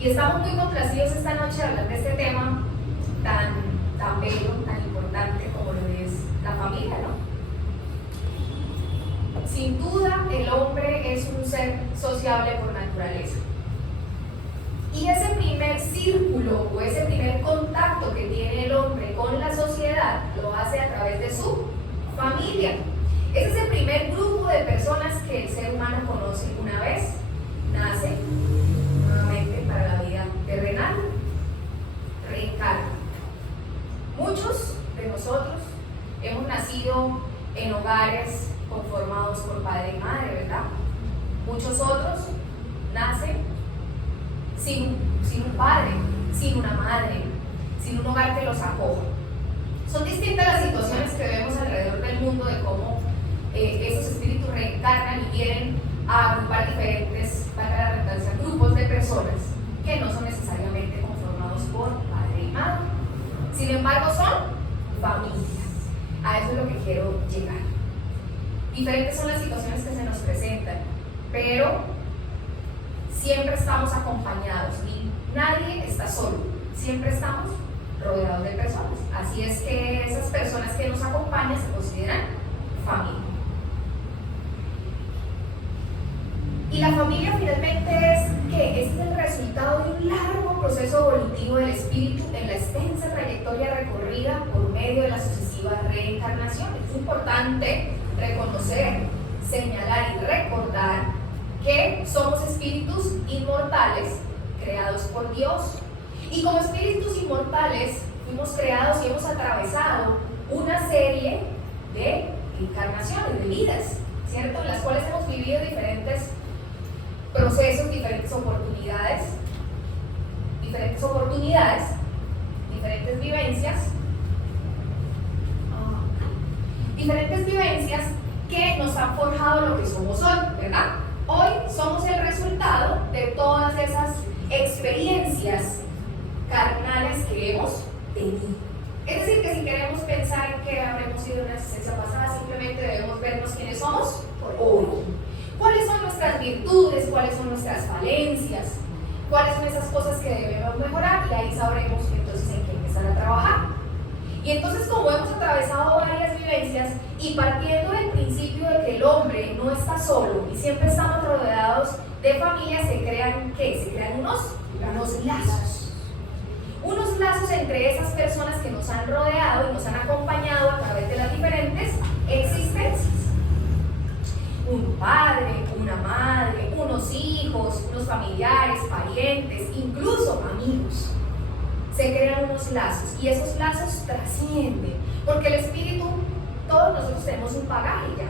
Y estamos muy complacidos esta noche de hablar de este tema tan bello, tan importante como lo es la familia, ¿no? Sin duda, el hombre es un ser sociable por naturaleza. Y ese primer círculo o ese primer contacto que tiene el hombre con la sociedad lo hace a través de su familia. Ese es el primer grupo de personas que el ser humano conoce una vez nace nuevamente para la vida terrenal, reencarna. Muchos de nosotros hemos nacido en hogares conformados por padre y madre, ¿verdad? Muchos otros nacen sin un padre, sin una madre, sin un hogar que los acoja. Son distintas las situaciones que vemos alrededor del mundo de cómo esos espíritus reencarnan y vienen a agrupar diferentes, para la redundancia, grupos de personas que no son necesariamente conformados por padre y madre. Sin embargo, son familias. A eso es lo que quiero llegar. Diferentes son las situaciones que se nos presentan, pero siempre estamos acompañados y nadie está solo. Siempre estamos rodeados de personas. Así es que esas personas que nos acompañan se consideran familia. Y la familia finalmente es ¿qué? Es el resultado de un largo proceso evolutivo del espíritu en la extensa trayectoria recorrida por medio de las sucesivas reencarnaciones. Es importante reconocer, señalar y recordar que somos espíritus inmortales creados por Dios. Y como espíritus inmortales fuimos creados y hemos atravesado una serie de encarnaciones, de vidas, ¿cierto? En las cuales hemos vivido diferentes procesos, diferentes oportunidades, diferentes vivencias que nos han forjado lo que somos hoy, ¿verdad? Hoy somos el resultado de todas esas experiencias carnales que hemos tenido. Es decir, que si queremos pensar en que habremos sido en una existencia pasada, simplemente debemos vernos quiénes somos hoy. ¿Cuáles son nuestras virtudes? ¿Cuáles son nuestras falencias? ¿Cuáles son esas cosas que debemos mejorar? Y ahí sabremos entonces en qué empezar a trabajar. Y entonces, como hemos atravesado varias vivencias y partiendo del principio de que el hombre no está solo y siempre estamos rodeados de familias, se crean ¿qué? Se crean unos lazos. Unos lazos entre esas personas que nos han rodeado y nos han acompañado a través de las diferentes existencias. Un padre, una madre, unos hijos, unos familiares, parientes, incluso amigos. Se crean unos lazos y esos lazos trascienden, porque el espíritu, todos nosotros tenemos un bagaje ya,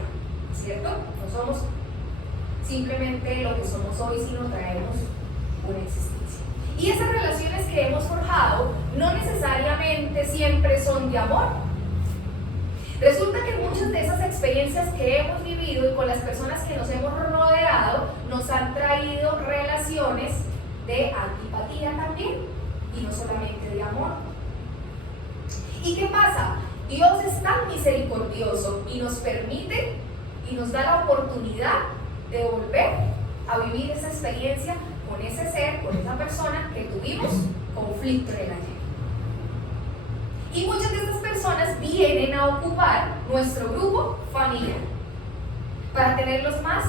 ¿cierto? No somos simplemente lo que somos hoy, sino traemos una existencia. Y esas relaciones que hemos forjado no necesariamente siempre son de amor. Resulta que muchas de esas experiencias que hemos vivido y con las personas que nos hemos rodeado nos han traído relaciones de antipatía también. Y no solamente de amor. ¿Y qué pasa? Dios es tan misericordioso y nos permite y nos da la oportunidad de volver a vivir esa experiencia con ese ser, con esa persona que tuvimos conflicto en el ayer. Y muchas de estas personas vienen a ocupar nuestro grupo familiar para tenerlos más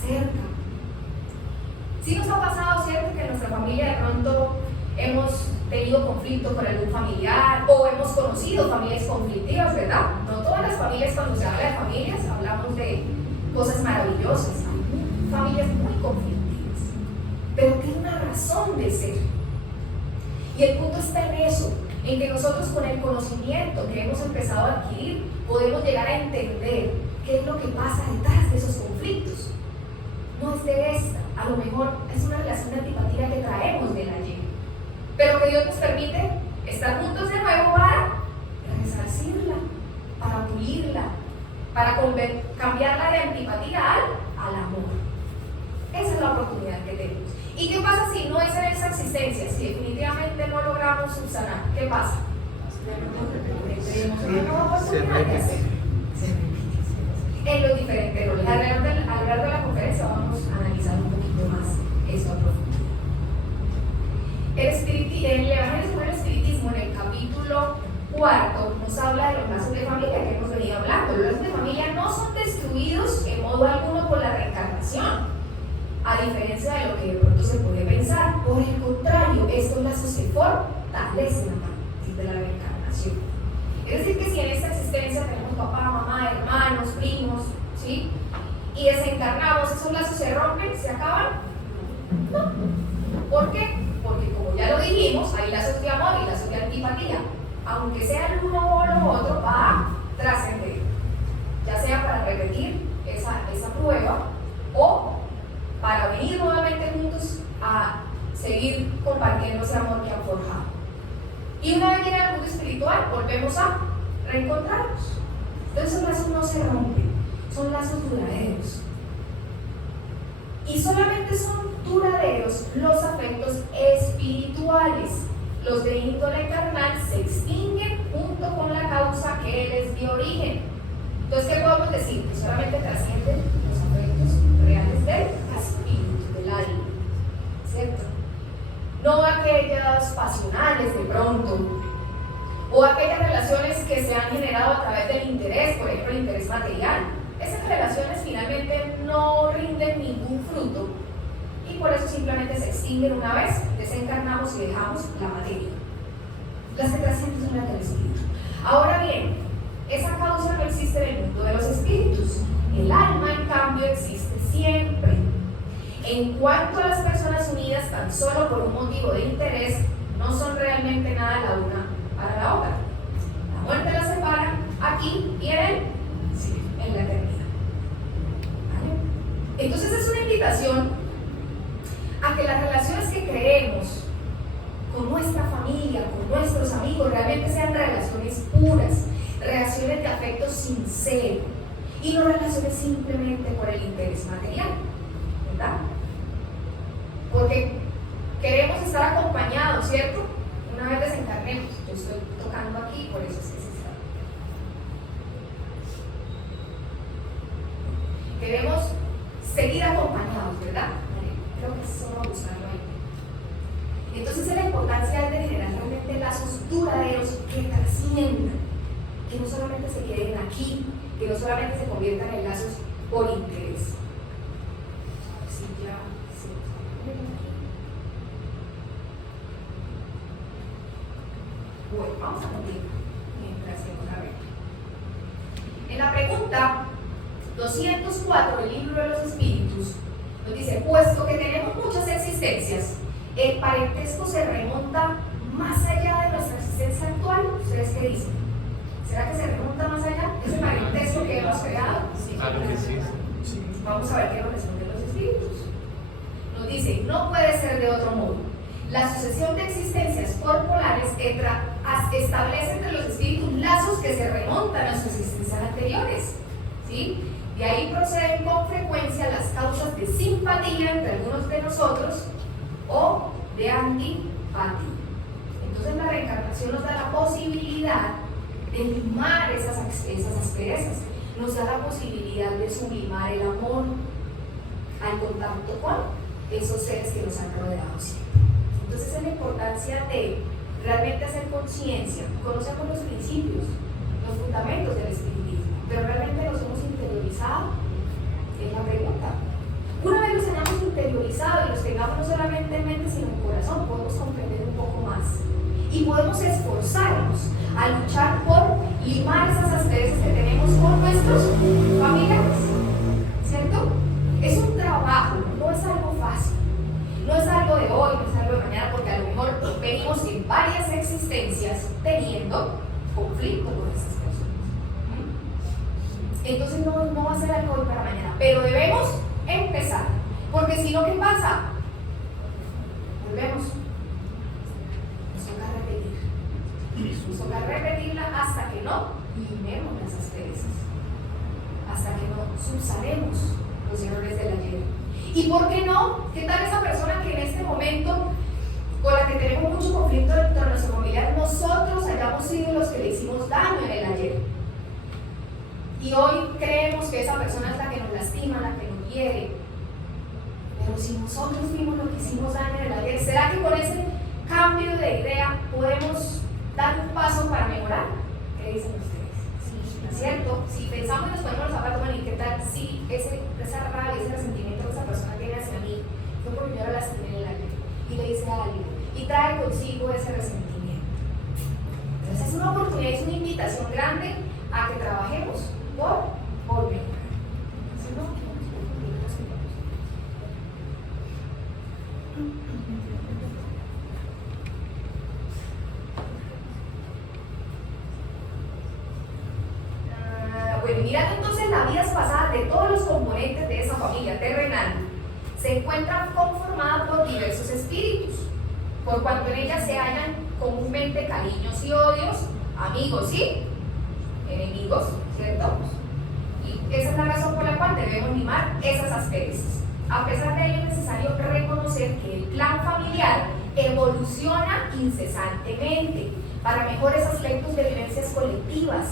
cerca. Sí nos ha pasado, ¿cierto?, que en nuestra familia de pronto hemos tenido conflicto con algún familiar o hemos conocido familias conflictivas, ¿verdad? No todas las familias, cuando se habla de familias, hablamos de cosas maravillosas. Hay familias muy conflictivas, pero tiene una razón de ser. Y el punto está en eso, en que nosotros con el conocimiento que hemos empezado a adquirir podemos llegar a entender qué es lo que pasa detrás de esos conflictos. No es de esta, a lo mejor es una relación de antipatía que traemos del ayer, pero que Dios nos permite estar juntos de nuevo para resarcirla, para pulirla, para cambiarla de antipatía al amor. Esa es la oportunidad que tenemos. ¿Y qué pasa si no es en esa existencia? Si definitivamente no logramos subsanar, ¿qué pasa? Tenemos una nueva oportunidad de hacer. En los diferentes roles. A lo largo de la conferencia vamos a analizar un poquito más eso a profundidad. cuarto nos habla de los lazos de familia que hemos venido hablando. Los lazos de familia no son destruidos en modo alguno por la reencarnación, a diferencia de lo que de pronto se puede pensar. Por el contrario, estos lazos se fortalecen a partir de la reencarnación. Es decir, que si en esta existencia tenemos papá, mamá, hermanos, primos, ¿sí?, y desencarnamos, ¿esos lazos se rompen, se acaban? No. ¿Por qué? Porque como ya lo dijimos, hay lazos de amor y lazos de antipatía. Aunque sea el uno o lo otro, va a trascender, ya sea para repetir esa prueba o para venir nuevamente juntos a seguir compartiendo ese amor que han forjado. Y una vez llega al mundo espiritual, volvemos a reencontrarnos. Entonces esos lazos no se rompen, son lazos duraderos. Y solamente son duraderos los afectos espirituales. Los de índole carnal se extinguen junto con la causa que les dio origen. Entonces, ¿qué podemos decir? Que solamente trascienden los afectos reales del espíritu, del alma, ¿cierto? No aquellas pasionales de pronto, o aquellas relaciones que se han generado a través del interés, por ejemplo, el interés material. Esas relaciones finalmente no rinden ningún fruto y por eso simplemente se extinguen una vez desencarnamos y dejamos la materia. Las que trascienden son las del espíritu. Ahora bien, esa causa no existe en el mundo de los espíritus. El alma, en cambio, existe siempre. En cuanto a las personas unidas tan solo por un motivo de interés, no son realmente nada la una para la otra. La muerte las separa aquí y en la eternidad. ¿Vale? Entonces es una invitación a que las relaciones que creemos con nuestra familia, con nuestros amigos, realmente sean relaciones puras, relaciones de afecto sincero y no relaciones simplemente por el interés material, ¿verdad? Porque queremos estar acompañados, ¿cierto? Una vez desencarnemos. Yo estoy tocando aquí, por eso es que se está. Queremos seguir acompañados, ¿verdad? Creo que eso va a buscarlo ahí. Entonces la importancia de generar realmente lazos duraderos que trasciendan, que no solamente se queden aquí, que no solamente se conviertan en lazos por interés. A ver si ya se nos está poniendo aquí. Bueno, vamos a continuar mientras hacemos la regla. En la pregunta 204 del libro de los espíritus nos dice: puesto que tenemos muchas existencias, el parentesco se remonta más allá de nuestra existencia actual. ¿Ustedes qué dicen? ¿Será que se remonta más allá? ¿Ese parentesco que hemos creado? Sí. Claro que sí. Vamos a ver qué nos responden los espíritus. Nos dice: no puede ser de otro modo. La sucesión de existencias corporales establece entre los espíritus lazos que se remontan a sus existencias anteriores, ¿sí? De ahí proceden con frecuencia las causas de simpatía entre algunos de nosotros o de antipatía. Entonces la reencarnación nos da la posibilidad de limar esas asperezas, nos da la posibilidad de sublimar el amor al contacto con esos seres que nos han rodeado siempre. Entonces es la importancia de realmente hacer conciencia. Conocemos los principios, los fundamentos del espiritismo, pero realmente los hemos interiorizado. Es la pregunta. Una vez los hayamos interiorizado y los tengamos no solamente en mente sino en corazón, podemos comprender un poco más y podemos esforzarnos a luchar por limar esas asperezas que tenemos con nuestros familiares, ¿cierto? Es un trabajo, no es algo fácil, no es algo de hoy, no es algo de mañana, porque a lo mejor venimos en varias existencias teniendo conflicto con esas personas. Entonces no va a ser algo de hoy para mañana, pero debemos empezar, porque si no, ¿qué pasa? Volvemos. Nos toca repetirla hasta que no limemos las asperezas, hasta que no subsanemos los errores del ayer. ¿Y por qué no? ¿Qué tal esa persona que en este momento, con la que tenemos mucho conflicto dentro de nuestra familia, nosotros hayamos sido los que le hicimos daño en el ayer? Y hoy creemos que esa persona es la que nos lastima, la que nos hiere. Pero si nosotros fuimos los que hicimos daño en el ayer, ¿será que con ese cambio de idea podemos dar un paso para mejorar? invitación grande a que trabajemos por mejorar. Bueno, mirando entonces las vidas pasadas de todos los componentes de esa familia terrenal, se encuentran conformadas por diversos espíritus, por cuanto en ellas se hallan comúnmente cariños y odios, amigos y enemigos, ¿cierto? Y esa es la razón por la cual debemos limar esas asperezas. A pesar de ello, es necesario reconocer que el plan familiar evoluciona incesantemente para mejores aspectos de vivencias colectivas,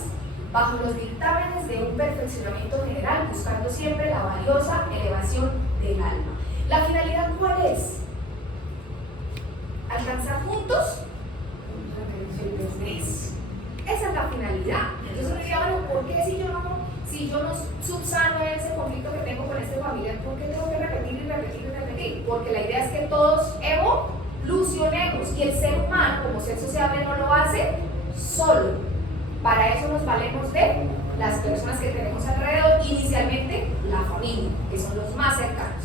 bajo los dictámenes de un perfeccionamiento general, buscando siempre la valiosa elevación del alma. ¿La finalidad cuál es? ¿Alcanzar juntos? Esa es la finalidad. Entonces me diría, bueno, ¿por qué si yo no subsano ese conflicto que tengo con este familiar, por qué tengo que repetir y repetir y repetir? Porque la idea es que todos evolucionemos, y el ser humano como ser sociable no lo hace solo. Para eso nos valemos de las personas que tenemos alrededor, inicialmente la familia, que son los más cercanos.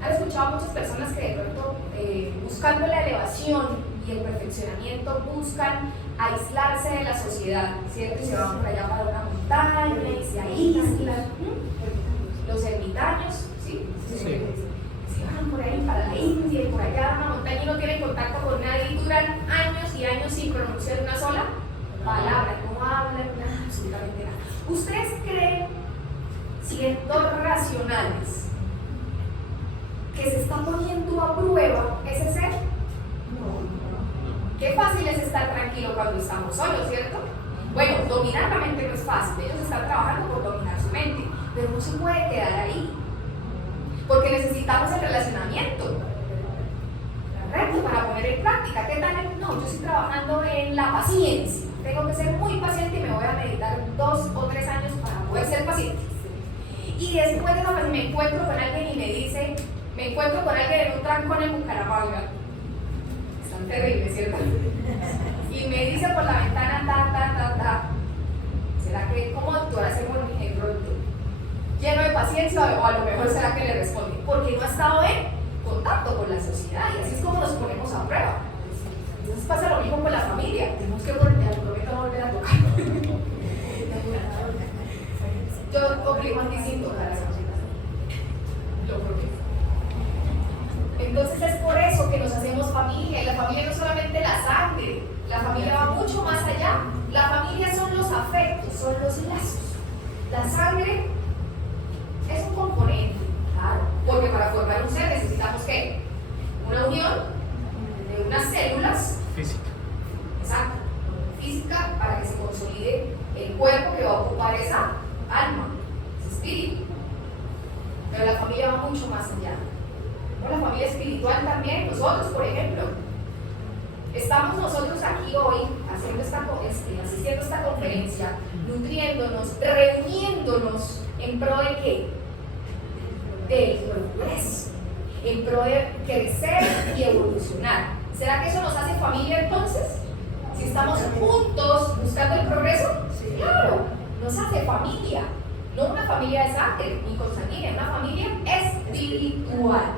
Han escuchado a muchas personas que de pronto, buscando la elevación y el perfeccionamiento, buscan aislarse de la sociedad, ¿cierto? Y se van por allá para una montaña y se aíslan. Los ermitaños, ¿sí? Se van por ahí para la India y por allá a una montaña y no tienen contacto con nadie y duran años y años sin pronunciar una sola palabra, no hablan nada, absolutamente nada. ¿Ustedes creen, siendo racionales, que se está poniendo a prueba ese ser? No. Qué fácil es estar tranquilo cuando estamos solos, ¿cierto? Bueno, dominar la mente no es fácil, ellos están trabajando por dominar su mente, pero no se puede quedar ahí, porque necesitamos el relacionamiento, correcto, para poner en práctica. ¿Qué tal? No, yo estoy trabajando en la paciencia. Tengo que ser muy paciente y me voy a meditar 2 o 3 años para poder ser paciente. Y después de la paciencia me encuentro con alguien y me dice, me encuentro con alguien en un trancón en Bucaramanga. Están terribles, ¿cierto? Y me dice por la ventana, ¿será que cómo actuar? Hacemos un ejemplo lleno de paciencia, o a lo mejor será que le responde, porque no ha estado en contacto con la sociedad, y así es como nos ponemos a prueba. Entonces pasa lo mismo con la familia, tenemos que prometo no volver a tocar. Yo obligo distinto para eso. Lo prometo. Entonces es por eso que nos hacemos familia, y la familia no es solamente la sangre, la familia va mucho más allá. La familia son los afectos, son los lazos. La sangre es un componente, claro, porque para formar un ser necesitamos ¿qué? Una unión de unas células física. Exacto, física, para que se consolide el cuerpo que va a ocupar esa alma, ese espíritu. Pero la familia va mucho más allá. ¿No? La familia espiritual también, nosotros, por ejemplo, estamos nosotros aquí hoy asistiendo a esta conferencia, nutriéndonos, reuniéndonos en pro de ¿qué? Del progreso, en pro de crecer y evolucionar. ¿Será que eso nos hace familia entonces? Si estamos juntos buscando el progreso, claro, nos hace familia. No una familia de sangre ni consanguínea, una familia espiritual.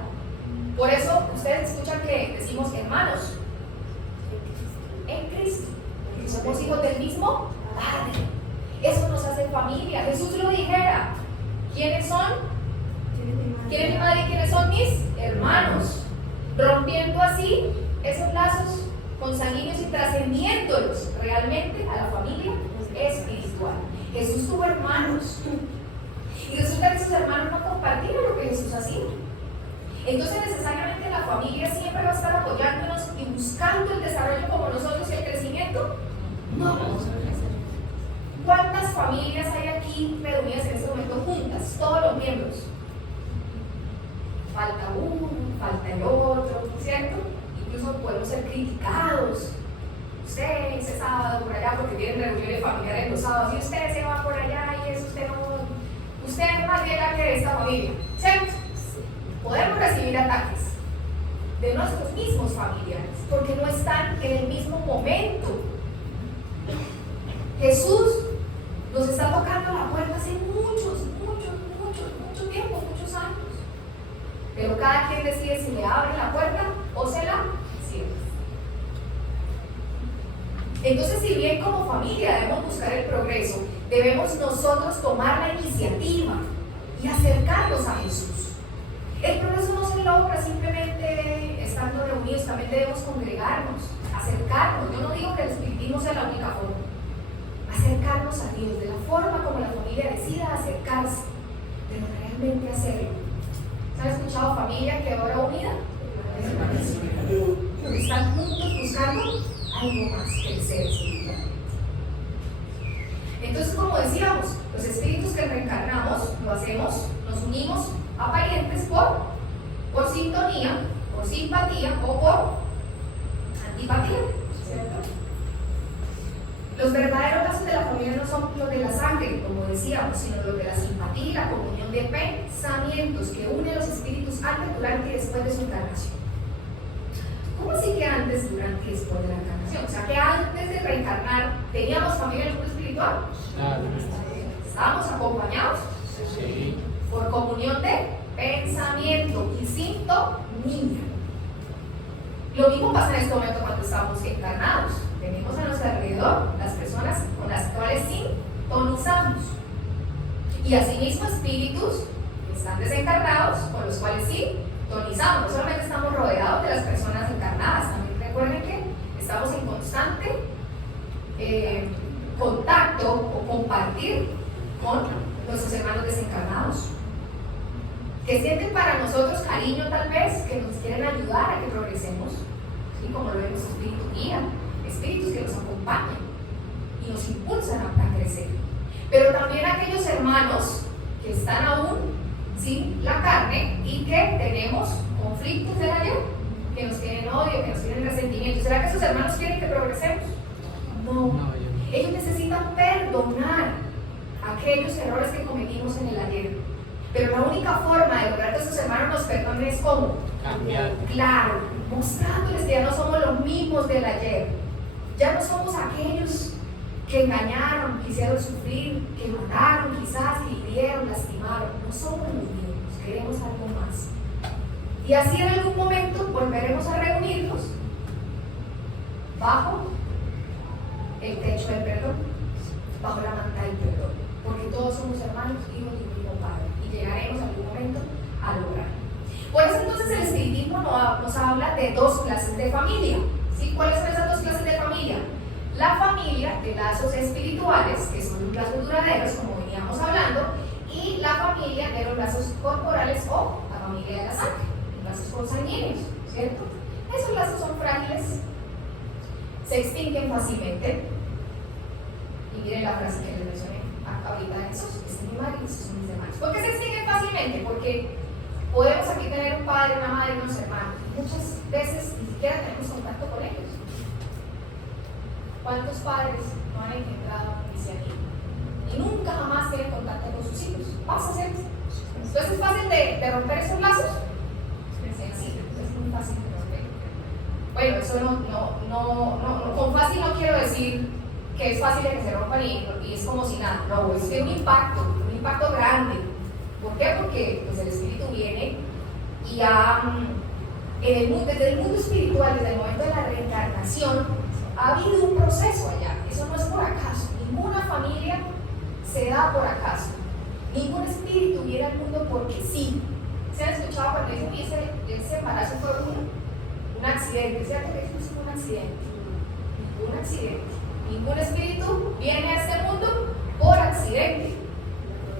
Por eso ustedes escuchan que decimos hermanos en Cristo, porque somos hijos del mismo Padre. Eso nos hace familia. Jesús lo dijera. ¿Quiénes son? ¿Quién es mi madre y quiénes son mis hermanos? Rompiendo así esos lazos consanguíneos y trascendiéndolos realmente a la familia espiritual. Jesús tuvo hermanos, y resulta que esos hermanos no compartían lo que Jesús hacía. Entonces necesariamente la familia siempre va a estar apoyándonos y buscando el desarrollo como nosotros y el crecimiento. No. ¿Cuántas familias hay aquí reunidas en este momento juntas? Todos los miembros. Falta uno, falta el otro, ¿cierto? Incluso podemos ser criticados. Usted ese sábado por allá, porque tienen reuniones familiares los sábados, y usted se va por allá y eso usted no. Usted es más llega que de esta familia, ¿cierto? Podemos recibir ataques de nuestros mismos familiares porque no están en el mismo momento. Jesús nos está tocando la puerta hace mucho tiempo, muchos años. Pero cada quien decide si le abre la puerta o se la cierra. Entonces, si bien como familia debemos buscar el progreso, debemos nosotros tomar la iniciativa y acercarnos a Jesús. El progreso no se logra simplemente estando reunidos, también debemos congregarnos, acercarnos. Yo no digo que el espiritismo sea la única forma. Acercarnos a Dios de la forma como la familia decida acercarse, pero realmente hacerlo. ¿Se han escuchado familia que ora unida? Están juntos buscando algo más que el ser espiritual. Entonces, como decíamos, los espíritus que reencarnamos lo hacemos, nos unimos a parientes por sintonía, por simpatía o por antipatía, ¿cierto? Los verdaderos lazos de la familia no son los de la sangre, como decíamos, sino los de la simpatía y la comunión de pensamientos que unen los espíritus antes, durante y después de su encarnación. ¿Cómo así que antes, durante y después de la encarnación? O sea, que antes de reencarnar teníamos familia en el mundo espiritual. Estábamos acompañados por comunión de pensamiento y sintonía. Lo mismo pasa en este momento cuando estamos encarnados. Tenemos a nuestro alrededor las personas con las cuales sintonizamos. Y asimismo espíritus que están desencarnados con los cuales sintonizamos. No solamente estamos rodeados de las personas encarnadas, también recuerden que estamos en constante contacto o compartir con nuestros hermanos desencarnados, que sienten para nosotros cariño tal vez, que nos quieren ayudar a que progresemos, ¿sí? Como lo vemos, espíritu guía, espíritus que nos acompañan y nos impulsan a crecer. Pero también aquellos hermanos que están aún sin la carne y que tenemos conflictos del ayer, que nos tienen odio, que nos tienen resentimiento. ¿Será que esos hermanos quieren que progresemos? No. Ellos necesitan perdonar aquellos errores que cometimos en el ayer. Pero la única forma de lograr que esos hermanos nos perdonen es ¿cómo? Cambiar. Claro, mostrándoles que ya no somos los mismos del ayer. Ya no somos aquellos que engañaron, quisieron sufrir, que mataron quizás, que hirieron, lastimaron. No somos los mismos, queremos algo más. Y así en algún momento volveremos a reunirnos bajo el techo del perdón, bajo la manta del perdón, porque todos somos hermanos, hijos de un mismo Padre, y llegaremos en algún momento a lograrlo. Por eso entonces el espiritismo nos habla de dos clases de familia. ¿Sí? ¿Cuáles son esas dos clases de familia? La familia de lazos espirituales, que son los lazos duraderos, como veníamos hablando, y la familia de los lazos corporales o la familia de la sangre, los lazos consanguíneos, ¿cierto? Esos lazos son frágiles, se extinguen fácilmente. Y miren la frase que les mencioné ahorita de esos, es mi madre y esos son mis hermanos. ¿Por qué se extinguen fácilmente? Porque podemos aquí tener un padre, una madre y unos hermanos. Muchas veces ni siquiera tenemos contacto con ellos. ¿Cuántos padres no han engendrado iniciativa y nunca jamás tienen contacto con sus hijos? Pasa, ¿cierto? Entonces es fácil de romper esos lazos. Es sencillo, es muy fácil de romper. Bueno, eso no, con fácil no quiero decir que es fácil de que se rompan y es como si nada. No, es que un impacto grande. ¿Por qué? Porque pues, el espíritu viene y desde el mundo espiritual, desde el momento de la reencarnación, ha habido un proceso allá. Eso no es por acaso. Ninguna familia se da por acaso. Ningún espíritu viene al mundo porque sí. ¿Se han escuchado cuando dicen que ese embarazo fue un accidente? ¿Cierto que eso fue un accidente? Ningún accidente. Ningún espíritu viene a este mundo por accidente.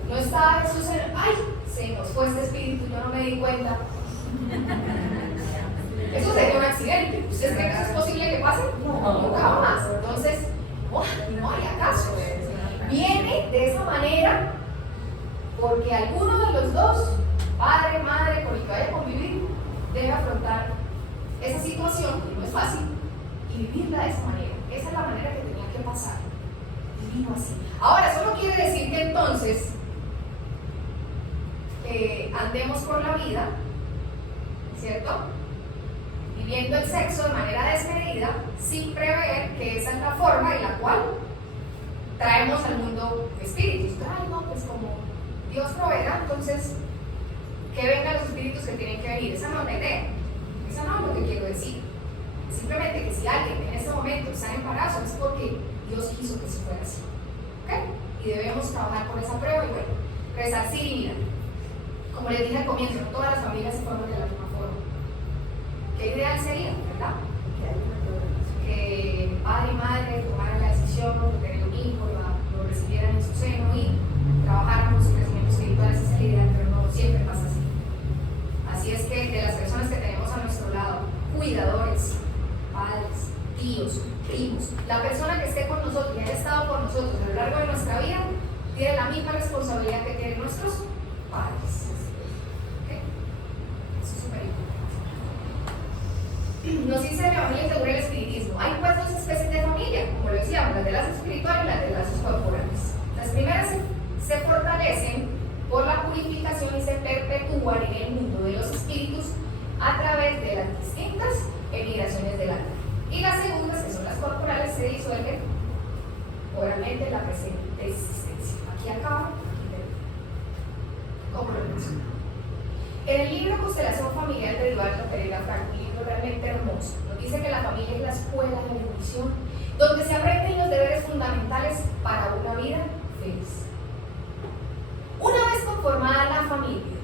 No estaba Jesús en ¡ay! Se nos fue este espíritu, yo no me di cuenta. Eso sería un accidente. ¿Ustedes creen que eso es posible que pase? No, nunca jamás. Entonces, no hay acaso. Viene de esa manera porque alguno de los dos, padre, madre, con el que vaya a convivir, debe afrontar esa situación, que no es fácil, y vivirla de esa manera. Esa es la manera que tenía que pasar. Y vino así. Ahora, eso no quiere decir que entonces andemos por la vida, ¿cierto? Viviendo el sexo de manera desmedida, sin prever que esa es la forma en la cual traemos al mundo espíritus. Ay, no, pues como Dios proveerá, entonces que vengan los espíritus que tienen que venir. Esa no es la idea, esa no es lo que quiero decir. Simplemente que si alguien en este momento está en embarazo es porque Dios quiso que se fuera así, ¿ok? Y debemos trabajar por esa prueba y bueno, resarcir y mirar. Como les dije al comienzo, no todas las familias se forman de la misma forma. ¿Qué ideal sería, verdad? Que padre y madre tomaran la decisión de tener un hijo, lo recibieran en su seno y trabajaran con su crecimiento espiritual. Esa es la idea, pero no siempre pasa así. Así es que de las personas que tenemos a nuestro lado, cuidadores, padres, tíos, primos, la persona que esté con nosotros y haya estado con nosotros a lo largo de nuestra vida, tiene la misma responsabilidad que tienen nuestros padres. ¿Okay? Eso es súper importante. Nos dice el Evangelio según el Espiritismo: hay pues dos especies de familia, como lo decíamos, las de lazos espirituales y las de lazos corporales. Las primeras se fortalecen por la purificación y se perpetúan en el mundo de los espíritus a través de las distintas emigraciones del alma. Y las segundas, que son las corporales, se disuelven oralmente en la presente existencia. Aquí acaba, aquí termina. ¿Cómo lo menciono? En el libro Constelación Familiar de Eduardo Pereira Franco, un libro realmente hermoso, nos dice que la familia es la escuela de la evolución, donde se aprenden los deberes fundamentales para una vida feliz. Una vez conformada la familia,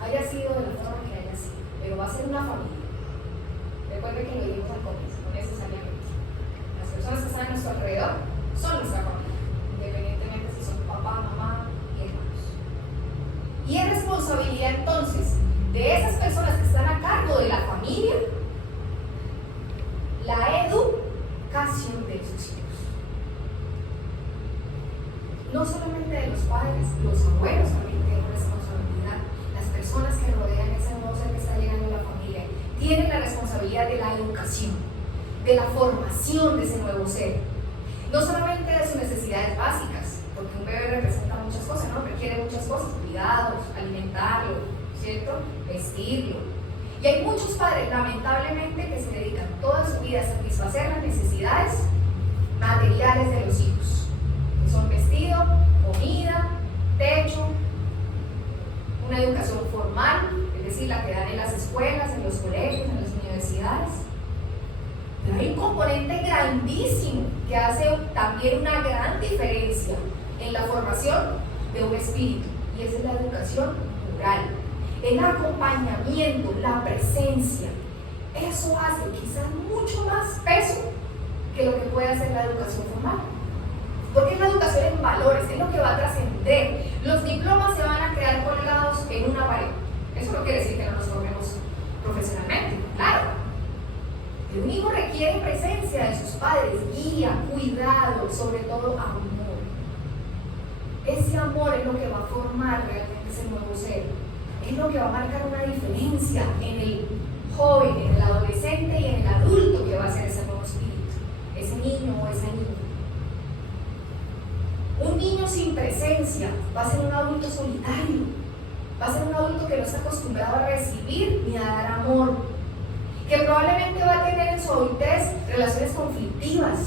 haya sido de la forma que haya sido, pero va a ser una familia. Recuerden que lo dijimos al comienzo, no necesariamente. Las personas que están a nuestro alrededor son nuestra familia, independientemente si son papá, mamá y hermanos. Y es responsabilidad entonces de esas personas que están a cargo de la familia la educación de sus hijos. No solamente de los padres, los abuelos también tienen responsabilidad. Las personas que rodean ese nuevo ser que está llegando a la familia tienen la responsabilidad de la educación, de la formación de ese nuevo ser. No solamente de sus necesidades básicas, porque un bebé representa muchas cosas, ¿no? Requiere muchas cosas: cuidados, alimentarlo, ¿cierto? Vestirlo. Y hay muchos padres, lamentablemente, que se dedican toda su vida a satisfacer las necesidades materiales de los hijos, que son vestido, comida, techo, una educación formal, es decir, la que dan en las escuelas, en los colegios, en las universidades. Pero hay un componente grandísimo que hace también una gran diferencia en la formación de un espíritu, y esa es la educación moral, el acompañamiento, la presencia. Eso hace quizás mucho más peso que lo que puede hacer la educación formal, porque es la educación en valores, es lo que va a trascender. Los diplomas se van a quedar colgados en una pared. Eso no quiere decir que no nos formemos profesionalmente, claro. Pero un hijo requiere presencia de sus padres, guía, cuidado, sobre todo amor. Ese amor es lo que va a formar realmente ese nuevo ser. Es lo que va a marcar una diferencia en el joven, en el adolescente y en el adulto que va a ser ese nuevo espíritu, ese niño o esa niña. Un niño sin presencia va a ser un adulto solitario, va a ser un adulto que no está acostumbrado a recibir ni a dar amor, que probablemente va a tener en su adultez relaciones conflictivas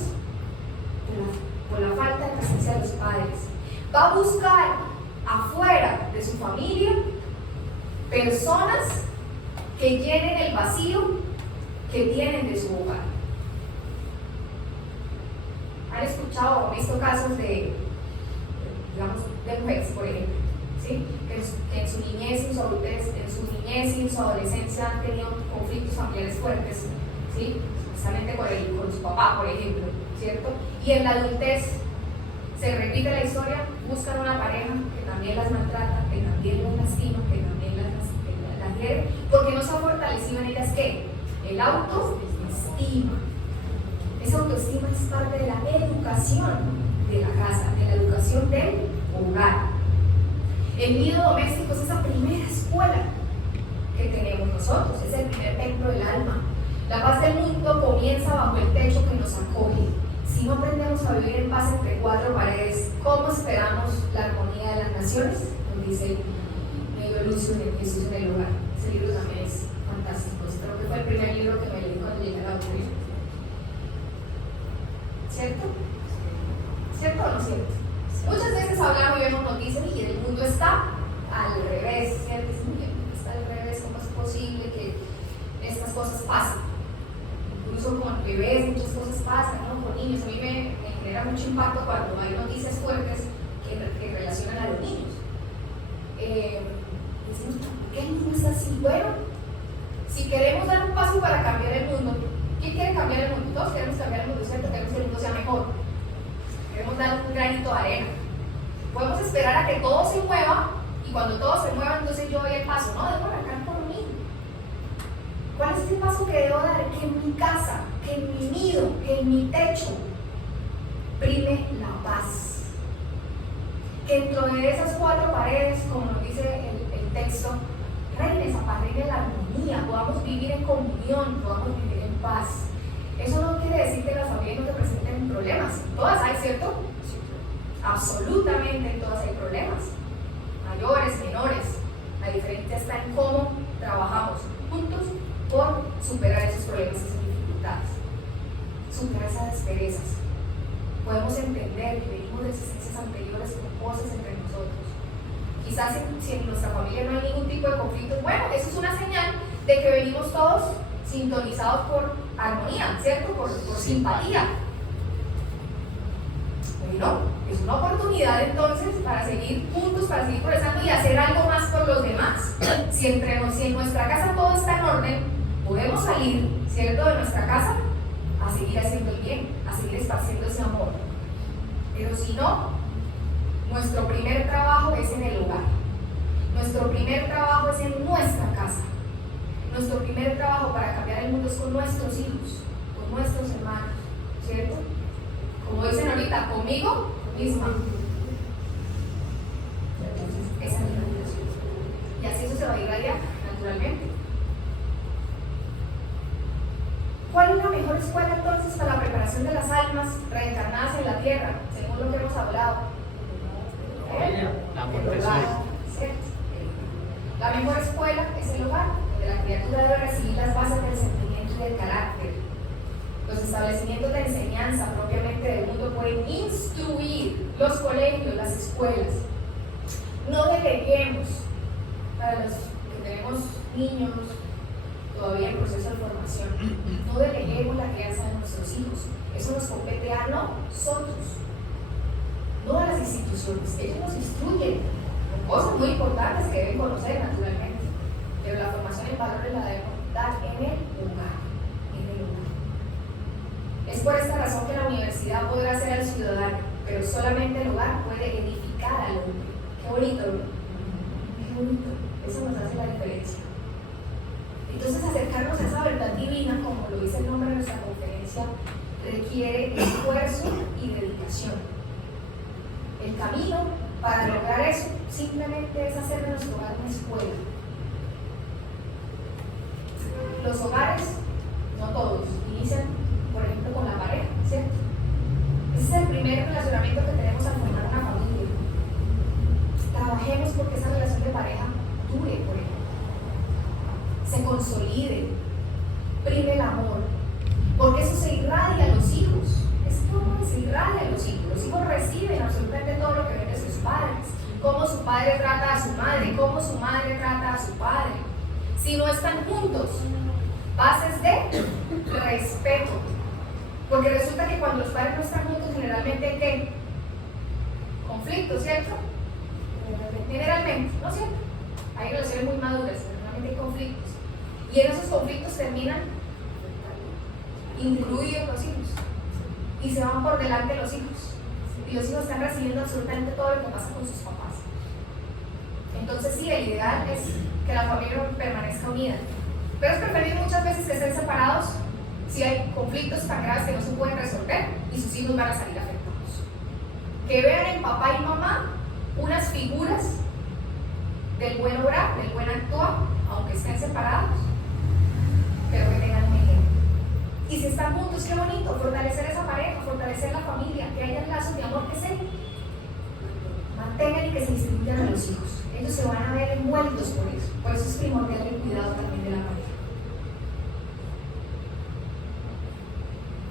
por la falta de presencia de los padres. Va a buscar afuera de su familia personas que llenen el vacío que tienen de su hogar. ¿Han escuchado o visto casos de mujeres, por ejemplo, ¿sí? que en su niñez y en su adultez, en su niñez y en su adolescencia han tenido conflictos familiares fuertes, ¿sí? Especialmente con su papá, por ejemplo, ¿cierto? Y en la adultez se repite la historia, buscan una pareja que también las maltrata, que también las lastima, que también las hiere, porque no se ha fortalecido en ellas, ¿qué? El autoestima. Esa autoestima es parte de la educación de la casa, de la educación del hogar. El nido doméstico es esa primera escuela que tenemos nosotros, es el primer templo del alma. La paz del mundo comienza bajo el techo que nos acoge. Si no aprendemos a vivir en paz entre cuatro paredes, ¿cómo esperamos la armonía de las naciones? Nos dice Medio Lucio de Jesús en el hogar. Ese libro también es fantástico. Creo que fue el primer libro que me leí cuando llegué a la universidad. ¿Cierto? ¿Cierto? ¿cierto o no es cierto? Muchas veces hablamos y vemos noticias y el mundo está al revés, ¿cierto? Está al revés, ¿cómo es posible que estas cosas pasen? Incluso con bebés muchas cosas pasan, ¿no? Con niños. A mí me genera mucho impacto cuando hay noticias fuertes que relacionan a los niños. Decimos, ¿por qué el mundo es así? Bueno, si queremos dar un paso para cambiar el mundo, ¿quién quiere cambiar el mundo? Todos queremos cambiar el mundo, ¿cierto? Queremos que el mundo sea mejor. Queremos dar un granito de arena. Podemos esperar a que todo se mueva y cuando todo se mueva, entonces yo doy el paso. No, debo arrancar por mí. ¿Cuál es el paso que debo dar? Que en mi casa, que en mi nido, que en mi techo prime la paz. Que dentro de esas cuatro paredes, como nos dice el texto, reine esa paz, reine la armonía, podamos vivir en comunión, podamos vivir en paz. Eso no quiere decir que las familias no te presenten problemas. Todas hay, ¿cierto? Absolutamente en todas hay problemas. Mayores, menores. La diferencia está en cómo trabajamos juntos por superar esos problemas, esas dificultades. Superar esas asperezas. Podemos entender que venimos de existencias anteriores con cosas entre nosotros. Quizás si en nuestra familia no hay ningún tipo de conflicto, bueno, eso es una señal de que venimos todos sintonizados por armonía, ¿cierto? Por simpatía. Bueno, es una oportunidad entonces para seguir juntos, para seguir progresando y hacer algo más por los demás. Si en nuestra casa todo está en orden, podemos salir, ¿cierto?, de nuestra casa a seguir haciendo el bien, a seguir esparciendo ese amor. Pero si no, nuestro primer trabajo es en el hogar. Nuestro primer trabajo es en nuestra casa. Nuestro primer trabajo para cambiar el mundo es con nuestros hijos, con nuestros hermanos, ¿cierto? Como dicen ahorita, conmigo misma. Entonces, esa es la relación. Y así eso se va a irradiar naturalmente. ¿Cuál es la mejor escuela entonces para la preparación de las almas reencarnadas en la tierra, según lo que hemos hablado? El hogar, ¿cierto? La mejor escuela es el hogar, donde la criatura debe recibir las bases del sentimiento y del carácter. Los establecimientos de enseñanza propiamente del mundo pueden instruir los colegios, las escuelas. No deleguemos para los que tenemos niños todavía en proceso de formación. No deleguemos la crianza de nuestros hijos. Eso nos compete a nosotros, no a las instituciones. Ellos nos instruyen con cosas muy importantes que deben conocer naturalmente, pero la formación en valores la debemos dar en el hogar. Es por esta razón que la universidad podrá ser al ciudadano, pero solamente el hogar puede edificar al hombre. Qué bonito, ¿no? Qué bonito. Eso nos hace la diferencia. Entonces, acercarnos a esa verdad divina, como lo dice el nombre de nuestra conferencia, requiere esfuerzo y dedicación. El camino para lograr eso simplemente es hacer de nuestro hogar una escuela. Los hogares, no todos, inician, por ejemplo, con la pareja, ¿cierto? Ese es el primer relacionamiento que tenemos al formar una familia. Trabajemos porque esa relación de pareja dure, por ejemplo, se consolide, prime el amor, porque eso se irradia a los hijos. Es como se irradia a los hijos. Los hijos reciben absolutamente todo lo que ven de sus padres, cómo su padre trata a su madre, cómo su madre trata a su padre. Si no están juntos, bases de respeto. Porque resulta que cuando los padres no están juntos, generalmente hay ¿qué? Conflictos, ¿cierto? Generalmente, ¿no es cierto? Hay relaciones muy maduras, generalmente hay conflictos. Y en esos conflictos terminan incluidos los hijos. Y se van por delante los hijos. Y los hijos están recibiendo absolutamente todo lo que pasa con sus papás. Entonces sí, el ideal es que la familia permanezca unida. Pero es preferible muchas veces que estén separados si hay conflictos tan graves que no se pueden resolver y sus hijos van a salir afectados. Que vean en papá y mamá unas figuras del buen obrar, del buen actuar, aunque estén separados, pero que tengan un ejemplo. Y si están juntos, qué bonito, fortalecer esa pareja, fortalecer la familia, que haya lazos de amor que se mantengan y que se distribuyan a los hijos. Ellos se van a ver envueltos por eso es primordial el cuidado también de la pareja.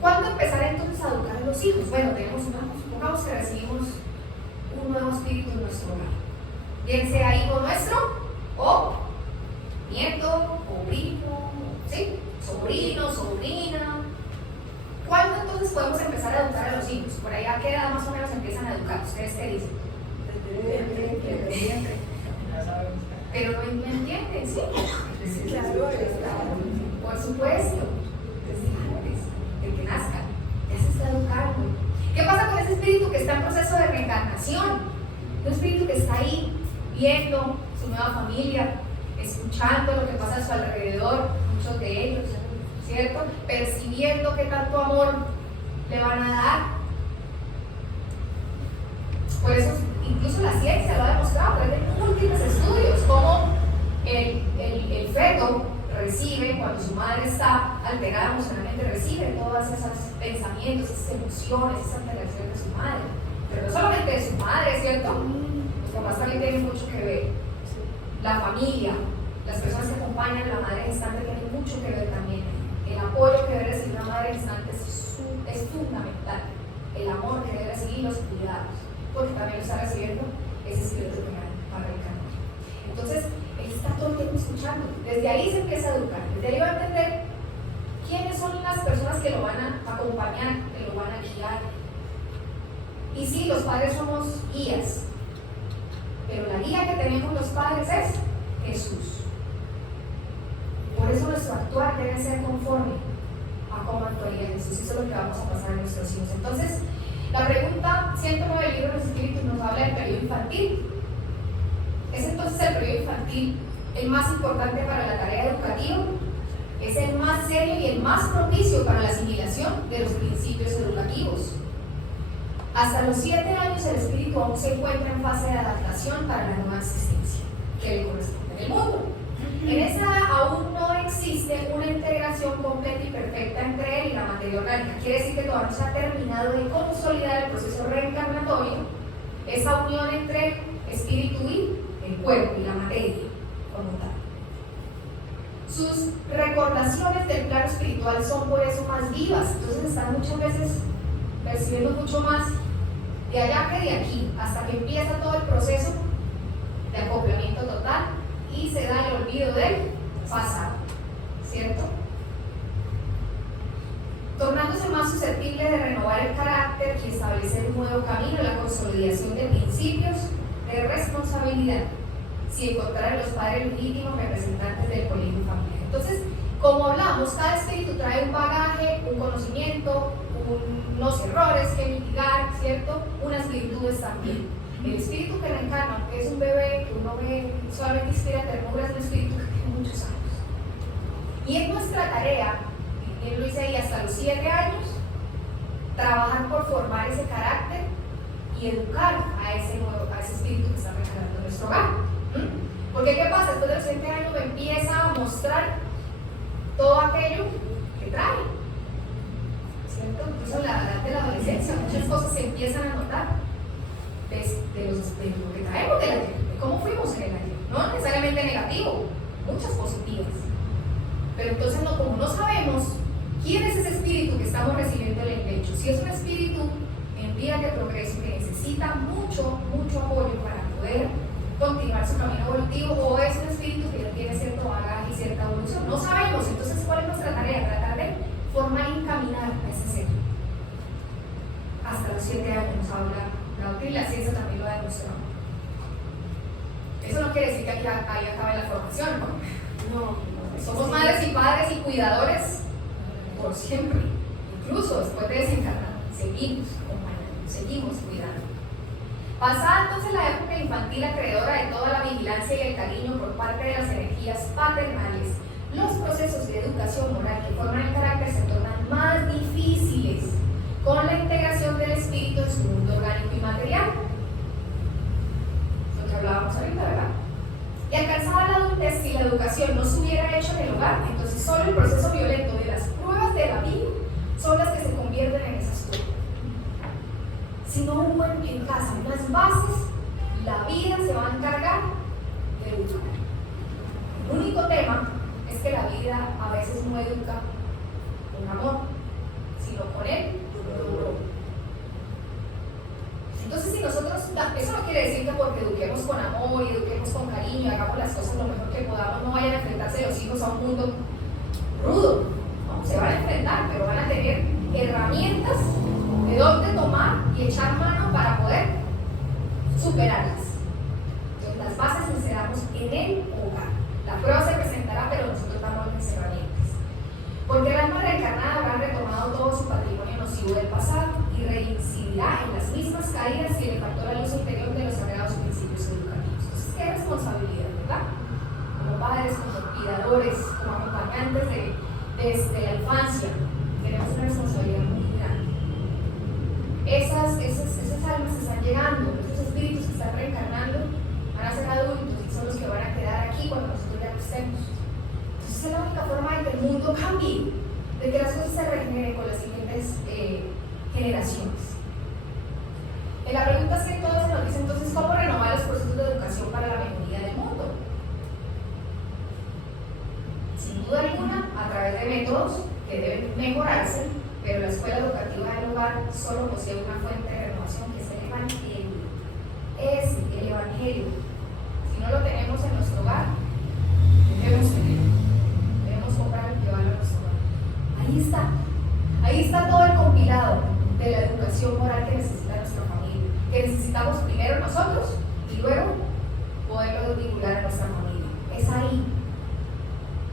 ¿Cuándo empezar entonces a educar a los nuevos hijos. Bueno, supongamos que recibimos un nuevo espíritu en nuestro hogar. Bien sea hijo nuestro, o nieto, o primo, ¿sí? Sobrino, sobrina. ¿Cuándo entonces podemos empezar a educar a los hijos? Por ahí a qué edad más o menos empiezan a educar. ¿Ustedes qué dicen? Pero no entienden, ¿sí? Por supuesto, desde antes de que nazcan, ya se está educando. ¿Qué pasa con ese espíritu que está en proceso de reencarnación? Un espíritu que está ahí, viendo su nueva familia, escuchando lo que pasa a su alrededor, muchos de ellos, ¿cierto? Percibiendo qué tanto amor le van a dar. Por eso, incluso la ciencia lo ha demostrado, hay múltiples estudios, cómo el feto recibe, cuando su madre está alterada emocionalmente, recibe todos esos pensamientos, esas emociones, esas interacciones de su madre. Pero no solamente de su madre, ¿cierto? Los papás también tienen mucho que ver. La familia, las personas que acompañan a la madre gestante tienen mucho que ver también. El apoyo que debe recibir una madre gestante es fundamental. El amor que debe recibir, los cuidados, porque también lo está recibiendo ese espíritu para el canal. Entonces, él está todo el tiempo escuchando. Desde ahí se empieza a educar. Desde ahí va a entender quiénes son las personas que lo van a acompañar, que lo van a guiar. Y sí, los padres somos guías, pero la guía que tenemos los padres es Jesús. Por eso nuestro actuar debe ser conforme a cómo actuaría Jesús. Eso es lo que vamos a pasar a nuestros hijos. Entonces, la pregunta 109 del libro de los Espíritus nos habla del periodo infantil. ¿Es entonces el periodo infantil el más importante para la tarea educativa? Es el más serio y el más propicio para la asimilación de los principios educativos. Hasta los 7 años el espíritu aún se encuentra en fase de adaptación para la nueva existencia que le corresponde en el mundo. En esa edad aún no existe una integración completa y perfecta entre él y la materia orgánica. Quiere decir que todavía no se ha terminado de consolidar el proceso reencarnatorio, esa unión entre espíritu y el cuerpo y la materia como tal. Sus recordaciones del plano espiritual son por eso más vivas, entonces están muchas veces percibiendo mucho más de allá que de aquí, hasta que empieza todo el proceso de acoplamiento total y se da el olvido del pasado, ¿cierto? Tornándose más susceptible de renovar el carácter y establecer un nuevo camino, la consolidación de principios de responsabilidad, si encontraran los padres legítimos representantes del colegio familiar. Entonces, como hablamos, cada espíritu trae un bagaje, un conocimiento, unos errores que mitigar, ¿cierto? Unas virtudes también. El espíritu que reencarna, que es un bebé que uno ve solamente inspira ternura, es un espíritu que tiene muchos años. Y es nuestra tarea, y él lo dice ahí, hasta los 7 años, trabajar por formar ese carácter y educar a ese espíritu que está reencarnando en nuestro hogar. Porque ¿qué pasa? Después de los 7 años empieza a mostrar todo aquello que trae, ¿cierto? Incluso en la edad de la adolescencia muchas cosas se empiezan a notar de lo que traemos del ayer, de cómo fuimos en el ayer. No necesariamente negativo, muchas positivas. Pero entonces como no sabemos quién es ese espíritu que estamos recibiendo en el pecho, si es un espíritu en vía de progreso que necesita mucho apoyo para poder continuar su camino evolutivo, o es un espíritu que ya tiene cierto bagaje y cierta evolución, no sabemos. Entonces, ¿cuál es nuestra tarea? Tratar de formar y encaminar a ese ser. Hasta los 7 años nos habla la doctrina y la ciencia también lo ha demostrado. Eso no quiere decir que ahí acabe la formación, ¿no? Somos madres y padres y cuidadores por siempre, incluso después de desencarnar, seguimos acompañando, seguimos cuidando. Pasada entonces la época infantil acreedora de toda la vigilancia y el cariño por parte de las energías paternales, los procesos de educación moral que forman el carácter se tornan más difíciles con la integración del espíritu en su mundo orgánico y material. Lo que hablábamos ahorita, ¿verdad? Y alcanzada la adultez, si la educación no se hubiera hecho en el hogar, entonces solo el proceso violento de las pruebas de la vida son las que se convierten en esas pruebas. Si no hubo en casa unas bases, la vida se va a encargar de educar. El único tema es que la vida a veces no educa con amor, sino con el dolor. nosotros, eso no quiere decir que porque eduquemos con amor y eduquemos con cariño y hagamos las cosas lo mejor que podamos, no vayan a enfrentarse los hijos a un mundo rudo, ¿no? Se van a enfrentar, pero van a tener herramientas de dónde tomar y echar mano para poder superarlas. Entonces, las bases las damos en el hogar. La prueba se presentará, pero nosotros damos las herramientas. Porque el alma reencarnada habrá retomado todo su patrimonio nocivo del pasado y reincidirá en las mismas caídas si le faltó la luz interior de los sagrados principios educativos. Entonces, qué responsabilidad, ¿verdad? Como padres, como cuidadores, como acompañantes desde la infancia, tenemos una responsabilidad muy grande. Esas almas están llegando, esos espíritus que están reencarnando van a ser adultos y son los que van a quedar aquí cuando nosotros ya no estemos. Entonces es la única forma de que el mundo cambie, de que las cosas se regeneren con las siguientes generaciones. En la pregunta 112 nos dice entonces cómo renovar los procesos de educación para la mejoría del mundo. Sin duda alguna, a través de métodos que deben mejorarse, pero la escuela educativa del hogar solo posee una fuente de renovación que es el Evangelio. Es el Evangelio. Si no lo tenemos en nuestro hogar, debemos tenerlo. Debemos comprar y llevarlo a nuestro hogar. Ahí está. Ahí está todo el compilado de la educación moral que necesita nuestra familia. Que necesitamos primero nosotros y luego poderlo divulgar a nuestra familia. Es ahí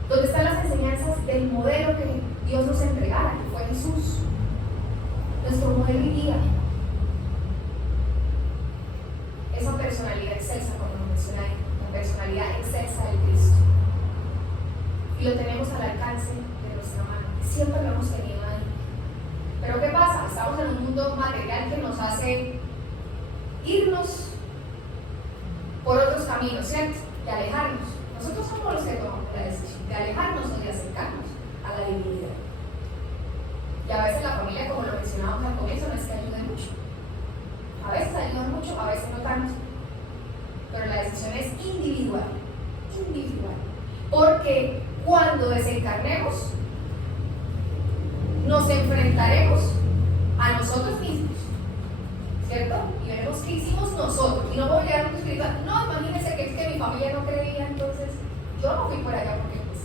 donde están las enseñanzas del modelo que Dios nos entregara, que fue Jesús, nuestro modelo y guía. Esa personalidad excelsa, como lo mencioné, la personalidad excelsa de Cristo. Y lo tenemos al alcance de nuestra mano. Siempre lo hemos tenido ahí. Pero ¿qué pasa? Estamos en un mundo material que nos hace irnos por otros caminos, ¿cierto? De alejarnos. Nosotros somos los que tomamos la decisión de alejarnos o de acercarnos a la divinidad. Y a veces la familia, como lo mencionábamos al comienzo, no es que ayude mucho. A veces ayudan mucho, a veces no tanto. Pero la decisión es individual. Individual. Porque cuando desencarnemos, nos enfrentaremos a nosotros mismos, ¿cierto? Y veremos qué hicimos nosotros. Y no voy a llegar a un espiritual. No, imagínense que es que mi familia no creía, entonces yo no fui por allá porque pues.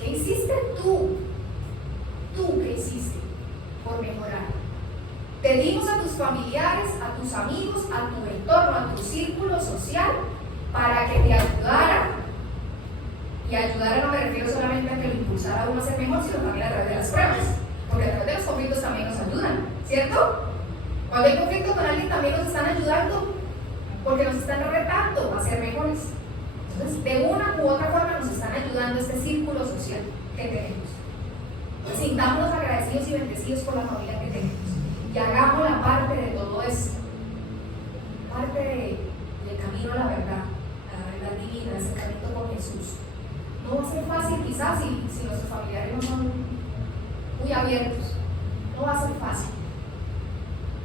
¿Qué hiciste tú? ¿Tú qué hiciste por mejorar? Pedimos a tus familiares, a tus amigos, a tu entorno, a tu círculo social para que te ayudaran. Y ayudar no me refiero solamente a que lo impulsara a uno a ser mejor, sino también a través de las pruebas. Porque a través de los conflictos también nos ayudan, ¿cierto? Cuando hay conflicto con alguien también nos están ayudando, porque nos están retando a ser mejores. Entonces, de una u otra forma nos están ayudando este círculo social que tenemos. Sintámonos agradecidos y bendecidos por la familia que tenemos. Y hagamos la parte de todo esto. Parte del camino a la verdad divina, ese camino con Jesús. No va a ser fácil quizás si nuestros familiares no son muy abiertos. No va a ser fácil.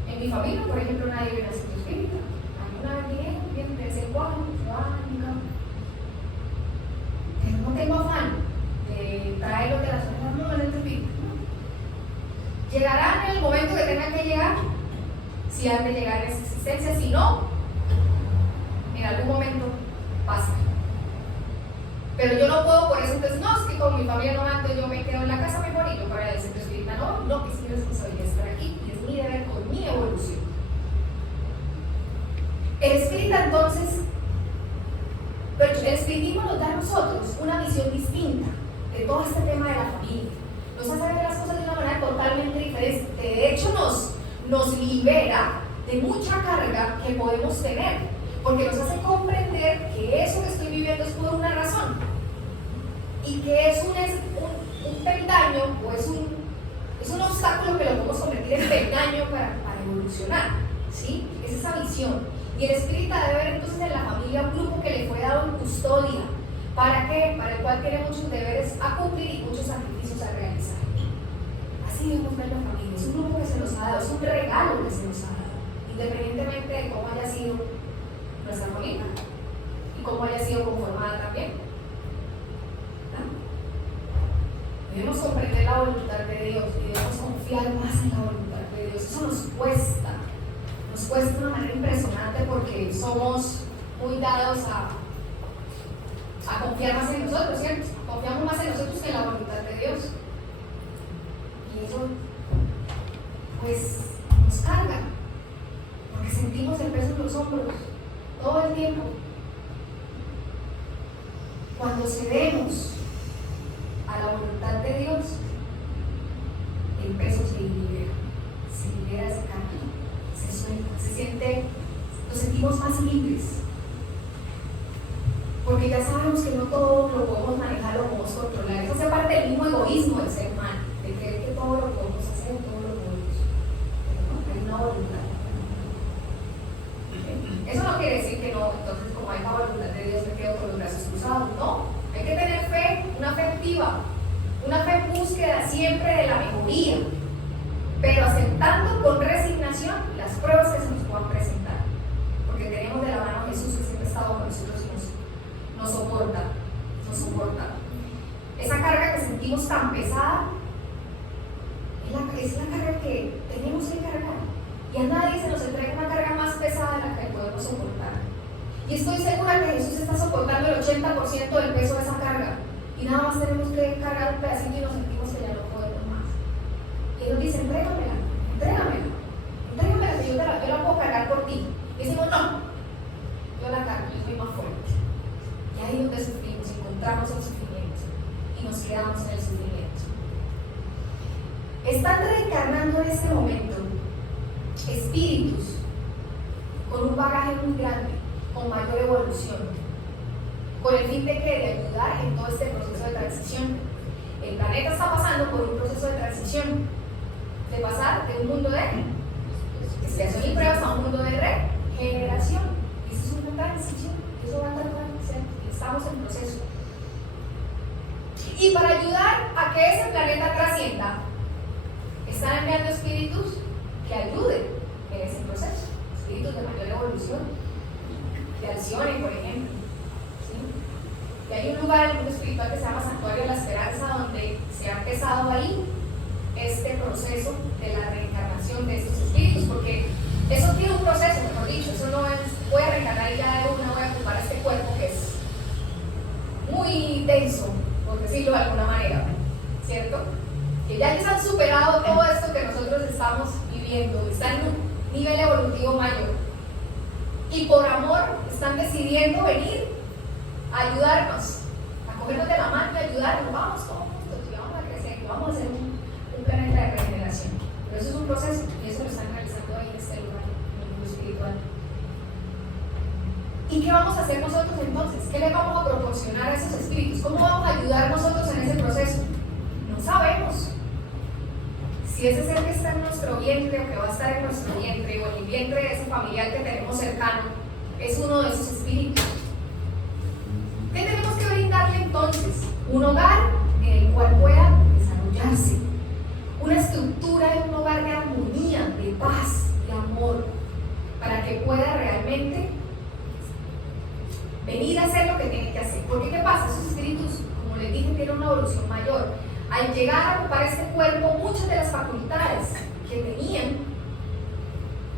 En mi familia, por ejemplo, nadie viene al centro espírita. Alguna vez vienen de vez en cuando, se van, pero no tengo afán de traerlo de las personas no al centro espírita. Llegarán en el momento que tengan que llegar, si han de llegar en esa existencia, si no, en algún momento pasa. Pero yo no puedo por eso, entonces no, es que con mi familia no ando, yo me quedo en la casa mejor y yo para el centro espírita. No, es mi responsabilidad estar aquí y es mi deber con mi evolución. El espírita entonces, pero el espiritismo nos da a nosotros una visión distinta de todo este tema de la familia. Nos hace ver las cosas de una manera totalmente diferente. De hecho, nos libera de mucha carga que podemos tener, porque nos hace comprender que eso que estoy viviendo es por una razón y que es un peldaño o es un obstáculo que lo podemos convertir en peldaño para evolucionar, ¿sí? Es esa visión. Y el espírita debe ver entonces en la familia un grupo que le fue dado en custodia. ¿Para qué? Para el cual tiene muchos deberes a cumplir y muchos sacrificios a realizar. Así debemos ver la familia. Es un grupo que se nos ha dado, es un regalo que se nos ha dado, independientemente de cómo haya sido nuestra familia y cómo haya sido conformada también. ¿No? Debemos comprender la voluntad de Dios y debemos confiar más en la voluntad de Dios. Eso nos cuesta cuesta de una manera impresionante porque somos muy dados a confiar más en nosotros, ¿cierto? Confiamos más en nosotros que en la voluntad de Dios. Y eso, pues, nos carga, porque sentimos el peso en los hombros todo el tiempo. Cuando cedemos a la voluntad de Dios, el peso se libera ese carga, se suelta, nos sentimos más libres. Porque ya sabemos que no todo lo podemos manejar, lo podemos controlar. Eso hace parte del mismo egoísmo del ser humano, de creer que todo lo podemos hacer, todo lo podemos. Pero no, hay una voluntad. Eso no quiere decir que no, entonces como hay la voluntad de Dios me quedo con los brazos cruzados. No, hay que tener fe, una fe activa, una fe en búsqueda siempre de la mejoría, pero aceptando con resignación las pruebas que se nos puedan presentar. Porque tenemos de la mano a Jesús que siempre ha estado con nosotros y nos soporta. Esa carga que sentimos tan pesada es la carga que tenemos que cargar. Y a nadie se nos entrega una carga más pesada de la que podemos soportar. Y estoy segura que Jesús está soportando el 80% del peso de esa carga. Y nada más tenemos que cargar un pedacito y nos sentimos que ya no podemos más. Y Él nos dice, entrégamela, que yo la puedo cargar por ti. Y decimos, no, yo la cargo, yo soy más fuerte. Y ahí es donde sufrimos, encontramos el sufrimiento y nos quedamos en el sufrimiento. Están reencarnando en este momento espíritus con un bagaje muy grande, con mayor evolución, con el fin de ayudar en todo este proceso de transición. El planeta está pasando por un proceso de transición, de pasar de un mundo de expiación y pruebas a un mundo de regeneración. Eso es una transición, eso va a tardar, estamos en proceso. Y para ayudar a que ese planeta trascienda, están enviando espíritus que ayuden en ese proceso, espíritus de mayor evolución, de Alcione, por ejemplo. ¿Sí? Y hay un lugar en el mundo espiritual que se llama Santuario de la Esperanza, donde se ha empezado ahí este proceso de la reencarnación de estos espíritus, porque eso tiene un proceso, mejor dicho, eso no es voy a reencarnar y ya de una voy a ocupar este cuerpo que es muy denso, por decirlo de alguna manera, ¿cierto? Que ya les han superado todo esto que nosotros estamos viviendo, están en un nivel evolutivo mayor y por amor están decidiendo venir a ayudarnos, a cogernos de la mano y ayudarnos. Vamos todos juntos y vamos a crecer, y vamos a hacer un planeta de regeneración. Pero eso es un proceso y eso lo están realizando ahí en este lugar, en el mundo espiritual. ¿Y qué vamos a hacer nosotros entonces? ¿Qué les vamos a proporcionar a esos espíritus? ¿Cómo vamos a ayudar nosotros en ese proceso? No sabemos. Si ese ser que está en nuestro vientre o que va a estar en nuestro vientre o en el vientre de ese familiar que tenemos cercano es uno de esos espíritus. ¿Qué tenemos que brindarle entonces? Un hogar en el cual pueda desarrollarse. Una estructura de un hogar de armonía, de paz, de amor, para que pueda realmente venir a hacer lo que tiene que hacer. Porque ¿qué pasa? Esos espíritus, como les dije, tienen una evolución mayor. Al llegar a ocupar este cuerpo, muchas de las facultades que tenían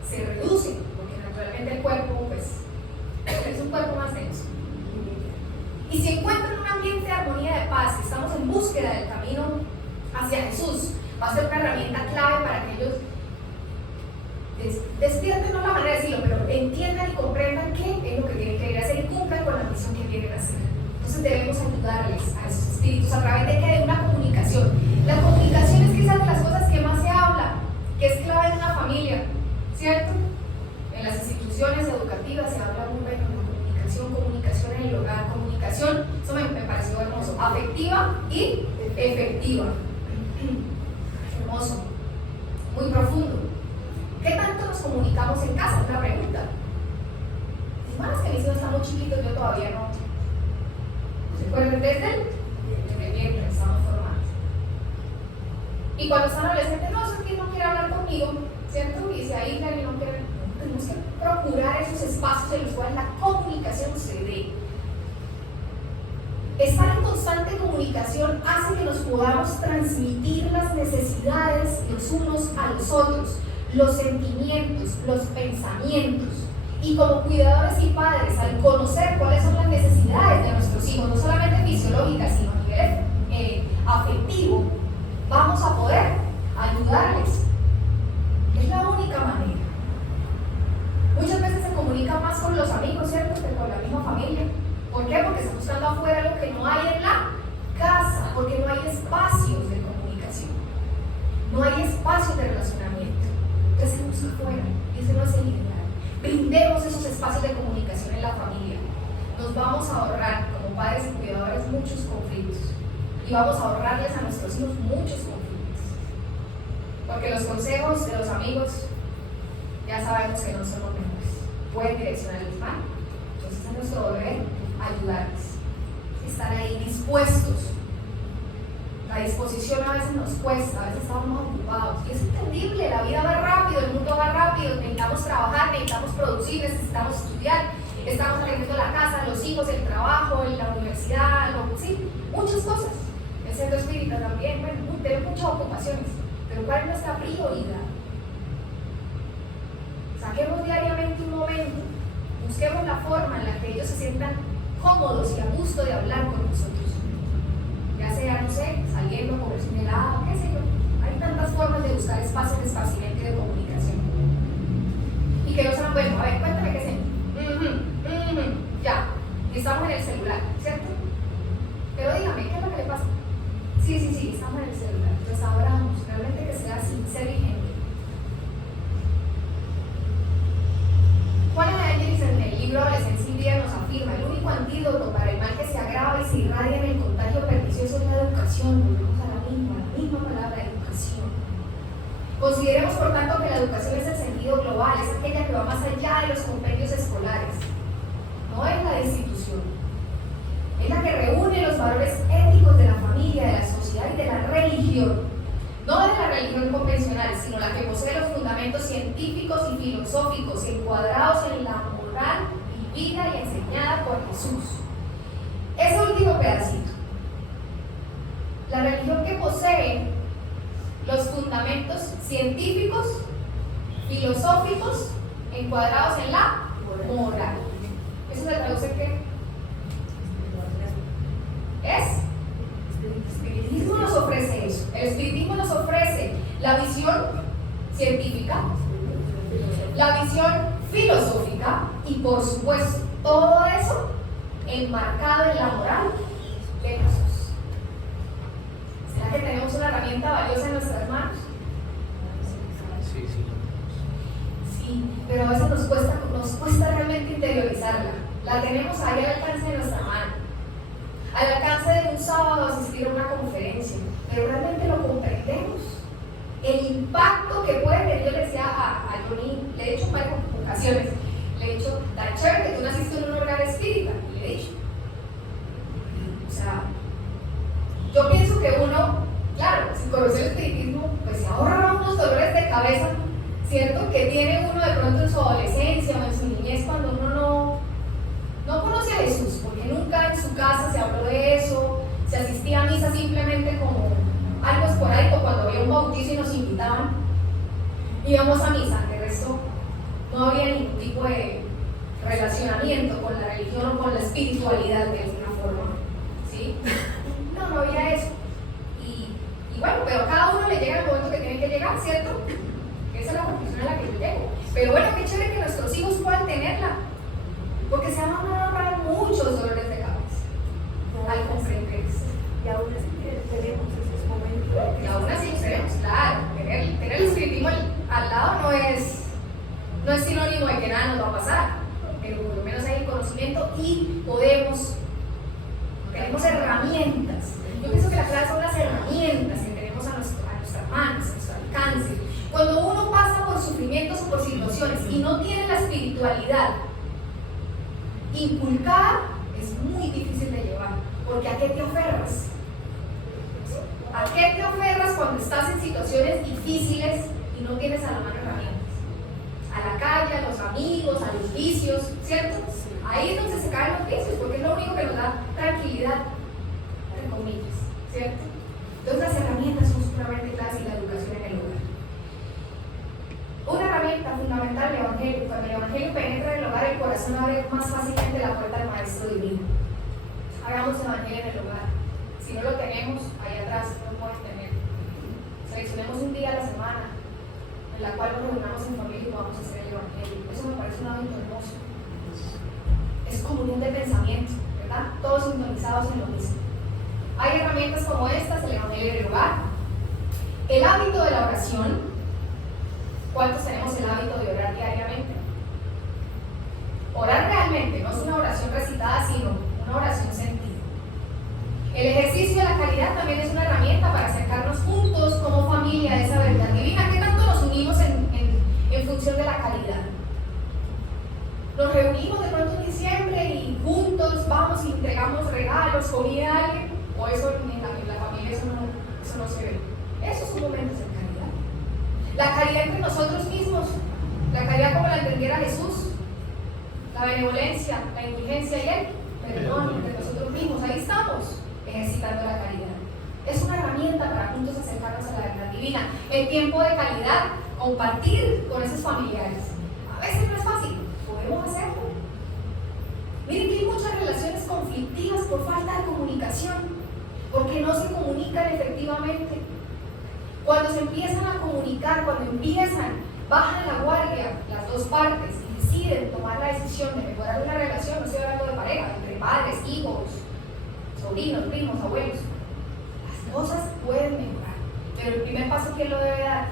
se reducen, porque naturalmente el cuerpo pues, es un cuerpo más denso. Y si encuentran un ambiente de armonía, de paz, estamos en búsqueda del camino hacia Jesús, va a ser una herramienta clave para que ellos despierten, no la manera de decirlo, pero entiendan y comprendan qué es lo que tienen que ir a hacer y cumplan con la misión que vienen a hacer. Entonces debemos ayudarles a esos espíritus a través de ¿qué? De una comunicación. La comunicación es quizás de las cosas que más se habla, que es clave en una familia, ¿cierto? En las instituciones educativas se habla muy bien de comunicación en el hogar, comunicación, eso me pareció hermoso, afectiva y efectiva. Hermoso, muy profundo. ¿Qué tanto nos comunicamos en casa? Una pregunta. Hermanas, que mis hijos están muy chiquitos, yo todavía no. ¿Se acuerdan desde el vientre estamos formados? Y cuando están adolescentes, no, es que no quiere hablar conmigo, ¿cierto? Y se aíslan y no quieren. Tenemos que procurar esos espacios en los cuales la comunicación se dé. Estar en constante comunicación hace que nos podamos transmitir las necesidades los unos a los otros. los sentimientos, los pensamientos. Y como cuidadores y padres, al conocer cuáles son las necesidades de nuestros hijos, no solamente fisiológicas, sino a nivel afectivo, vamos a poder ayudarles. Es la única manera. Muchas veces se comunica más con los amigos, ¿cierto?, que con la misma familia. ¿Por qué? Porque está buscando afuera lo que no hay en la casa, porque no hay espacios de comunicación, no hay espacios de relacionamiento. Entonces se busca afuera, y ese no es el ideal. Brindemos esos espacios de comunicación en la familia. Nos vamos a ahorrar, como padres y cuidadores, muchos conflictos. Y vamos a ahorrarles a nuestros hijos muchos conflictos. Porque los consejos de los amigos, ya sabemos que no son los mejores. Pueden direccionarles mal. Entonces es nuestro deber ayudarles. Estar ahí dispuestos. La disposición a veces nos cuesta, a veces estamos más ocupados. Y es entendible, la vida va rápido, el mundo va rápido, necesitamos trabajar, necesitamos producir, necesitamos estudiar, estamos atendiendo la casa, los hijos, el trabajo, la universidad, sí, muchas cosas. El centro espírita también, bueno, tenemos muchas ocupaciones, pero ¿cuál es nuestra prioridad? Saquemos diariamente un momento, busquemos la forma en la que ellos se sientan cómodos y a gusto de hablar con nosotros. Ya sea, no sé, saliendo a comerse un helado, qué sé yo. Hay tantas formas de buscar espacios de esparcimiento y de comunicación. Y que no sean, bueno, a ver, cuéntame qué sé. Ya, estamos en el celular, ¿cierto? Pero dígame, ¿qué es lo que le pasa? Sí, estamos en el celular. Entonces abramos, realmente que sea sincero y genuino. Juana de Ángeles en el libro Adolescencia y Vida nos afirma: el único antídoto para el mal que se agrava y se irradia en el contagio pernicioso es la educación. Volvemos a la misma palabra, educación. Consideremos por tanto que la educación es el sentido global, es aquella que va más allá de los compendios escolares. No es la institución, es la que reúne los valores éticos de la familia, de la sociedad y de la religión. No de la religión convencional, sino la que posee los fundamentos científicos y filosóficos encuadrados en la moral vivida y enseñada por Jesús. Ese último pedacito. La religión que posee los fundamentos científicos, filosóficos, encuadrados en la moral. ¿Eso se traduce en qué? ¿Es? El espiritismo nos ofrece eso. El espiritismo nos ofrece la visión científica, la visión filosófica y, por supuesto, todo eso enmarcado en la moral de Jesús. ¿Será que tenemos una herramienta valiosa en nuestras manos? Sí, pero a veces nos cuesta realmente interiorizarla. La tenemos ahí al alcance de nuestra mano, al alcance de un sábado asistir a una conferencia, pero realmente lo comprendemos. El impacto que puede tener, yo le decía a Johnny, le he dicho en varias ocasiones, le he dicho, tan chévere que tú naciste en un hogar espírita, y le he dicho. O sea, yo pienso que uno, claro, si conoce el espiritismo, pues se ahorra unos dolores de cabeza, ¿cierto? Que tiene uno de pronto en su adolescencia o en su niñez cuando uno no conoce a Jesús, porque nunca en su casa se habló de eso, se asistía a misa simplemente como algo esporádico cuando había un bautizo y nos invitaban, íbamos a misa, de resto no había ningún tipo de relacionamiento con la religión o con la espiritualidad de alguna forma, ¿sí? No había eso. Y bueno, pero a cada uno le llega el momento que tiene que llegar, ¿cierto? Esa es la conclusión a la que yo llego. Pero bueno, qué chévere que nuestros hijos puedan tenerla, porque se van a ahorrar muchos dolores de cabeza al comprender eso. Y aún así tenemos esos momentos. Y aún así tenemos, claro, tener el espiritismo al lado no es sinónimo de que nada nos va a pasar, pero por lo menos hay el conocimiento y tenemos herramientas. Yo pienso que la clave son las herramientas que tenemos a nuestras manos, a nuestro alcance. Cuando uno pasa por sufrimientos o por situaciones y no tiene la espiritualidad inculcada, es muy difícil de llevar, porque ¿a qué te aferras? ¿A qué te aferras cuando estás en situaciones difíciles y no tienes a la mano herramientas? A la calle, a los amigos, a los vicios, ¿cierto? Ahí es donde se caen los vicios, porque es lo único que nos da tranquilidad, entre comillas, ¿cierto? Entonces las herramientas son supremamente claras y la educación en el hogar. fundamental el Evangelio. Cuando el Evangelio penetra en el hogar, el corazón abre más fácilmente la puerta al Maestro Divino. Hagamos Evangelio en el hogar. Si no lo tenemos, ahí atrás no pueden tener. Seleccionemos un día a la semana en la cual nos reunamos en familia y vamos a hacer el Evangelio. Eso me parece un hábito hermoso. Es comunión de pensamiento, ¿verdad? Todos sintonizados en lo mismo. Hay herramientas como estas, el Evangelio en el hogar. El hábito de la oración. ¿Cuántos tenemos el hábito de orar diariamente? Orar realmente no es una oración recitada, sino una oración sentida. El ejercicio de la caridad también es una herramienta para acercarnos juntos como familia a esa verdad divina. ¿Qué tanto nos unimos en función de la caridad? Nos reunimos de pronto en diciembre y juntos vamos y entregamos regalos, comida a alguien, o eso en la familia eso no se ve. Esos son momentos de caridad. La caridad entre nosotros mismos, la caridad como la entendiera Jesús, la benevolencia, la indulgencia y el perdón entre nosotros mismos. Ahí estamos ejercitando la caridad. Es una herramienta para juntos acercarnos a la verdad divina. El tiempo de calidad, compartir con esos familiares. A veces no es fácil, podemos hacerlo. Miren que hay muchas relaciones conflictivas por falta de comunicación, porque no se comunican efectivamente. Cuando se empiezan a comunicar, bajan la guardia las dos partes y deciden tomar la decisión de mejorar una relación, no estoy hablando de pareja, entre padres, hijos, sobrinos, primos, abuelos, las cosas pueden mejorar. Pero el primer paso, ¿quién lo debe dar?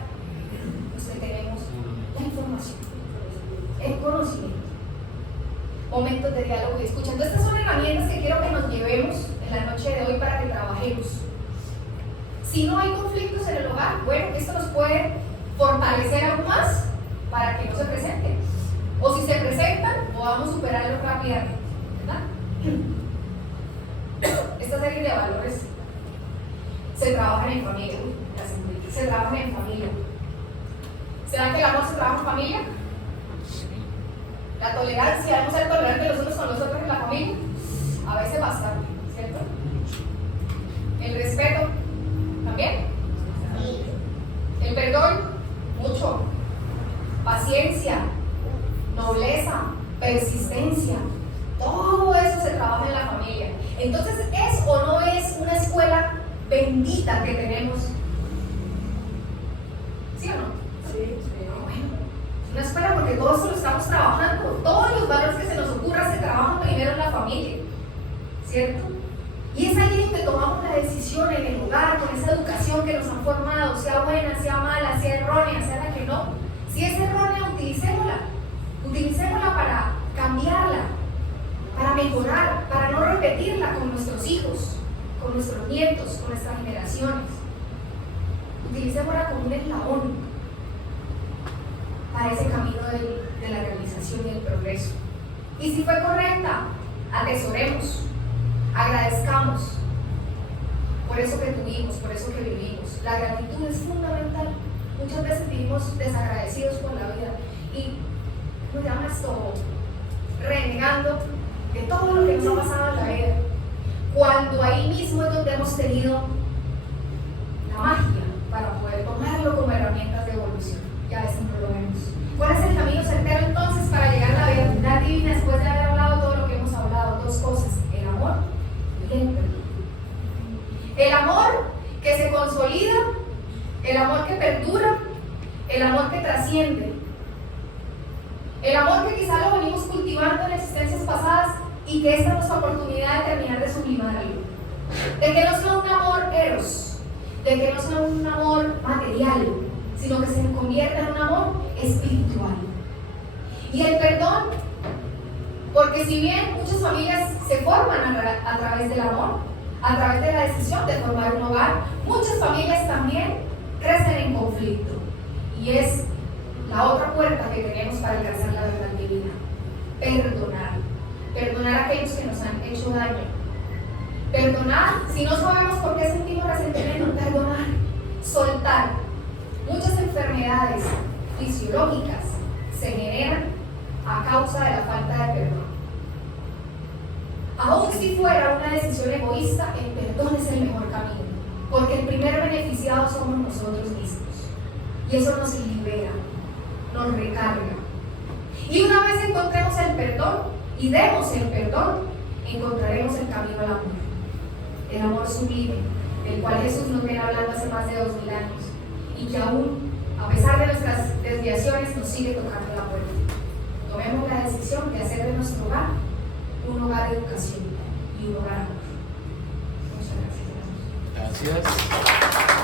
Pues que tenemos la información, el conocimiento, momentos de diálogo y escucha. Entonces, estas son herramientas que quiero que nos llevemos en la noche de hoy para que trabajemos. Si no hay conflictos en el hogar, bueno, esto nos puede fortalecer aún más para que no se presenten. O si se presentan, podamos superarlo rápidamente, ¿verdad? Esta serie de valores se trabajan en familia. Se trabajan en familia. ¿Será que el amor se trabaja en familia? La tolerancia, ¿vamos a ser tolerantes los unos con los otros en la familia? A veces bastante, ¿cierto? El respeto, ¿también? El perdón, mucho. Paciencia, nobleza, persistencia. Todo eso se trabaja en la familia. Entonces, ¿es o no es una escuela bendita que tenemos? ¿Sí o no? Sí. Bueno, una escuela porque todo eso lo estamos trabajando. Todos los valores que se nos ocurran se trabajan primero en la familia, ¿cierto? Y es ahí donde tomamos la decisión en el hogar, con esa educación que nos han formado, sea buena, sea mala, sea errónea, sea la que no. Si es errónea, utilicémosla para cambiarla, para mejorar, para no repetirla con nuestros hijos, con nuestros nietos, con nuestras generaciones. Utilicémosla como un eslabón para ese camino de la realización y el progreso. Y si fue correcta, atesoremos, agradezcamos por eso que tuvimos, por eso que vivimos. La gratitud es fundamental. Muchas veces vivimos desagradecidos con la vida y nos llama esto renegando de todo lo que nos ha pasado en la vida, cuando ahí mismo es donde hemos tenido la magia para poder tomarlo como herramientas de evolución. Ya a veces no lo vemos. ¿Cuál es el camino certero entonces para llegar a la verdad divina después de haber hablado todo lo que hemos hablado? Dos cosas: el amor y el perdón. El amor que se consolida, el amor que perdura, el amor que trasciende, el amor que quizá lo venimos cultivando en existencias pasadas y que esta es nuestra oportunidad de terminar de sublimarlo, de que no sea un amor eros, de que no sea un amor material, sino que se convierta en un amor espiritual. Y el perdón, porque si bien muchas familias se forman a través del amor, a través de la decisión de formar un hogar, muchas familias también crecen en conflicto. Y es la otra puerta que tenemos para alcanzar la verdad divina: perdonar. Perdonar a aquellos que nos han hecho daño. Perdonar si no sabemos por qué sentimos resentimiento. Perdonar. Soltar. Muchas enfermedades fisiológicas se generan a causa de la falta de perdón. Aún si fuera una decisión egoísta, el perdón es el mejor camino, porque el primer beneficiado somos nosotros mismos, y eso nos libera. nos recarga. Y una vez encontremos el perdón y demos el perdón, encontraremos el camino al amor. El amor sublime, del cual Jesús nos viene hablando hace más de 2000 años y que aún, a pesar de nuestras desviaciones, nos sigue tocando la puerta. Tomemos la decisión de hacer de nuestro hogar un hogar de educación y un hogar de amor. Muchas gracias. Gracias.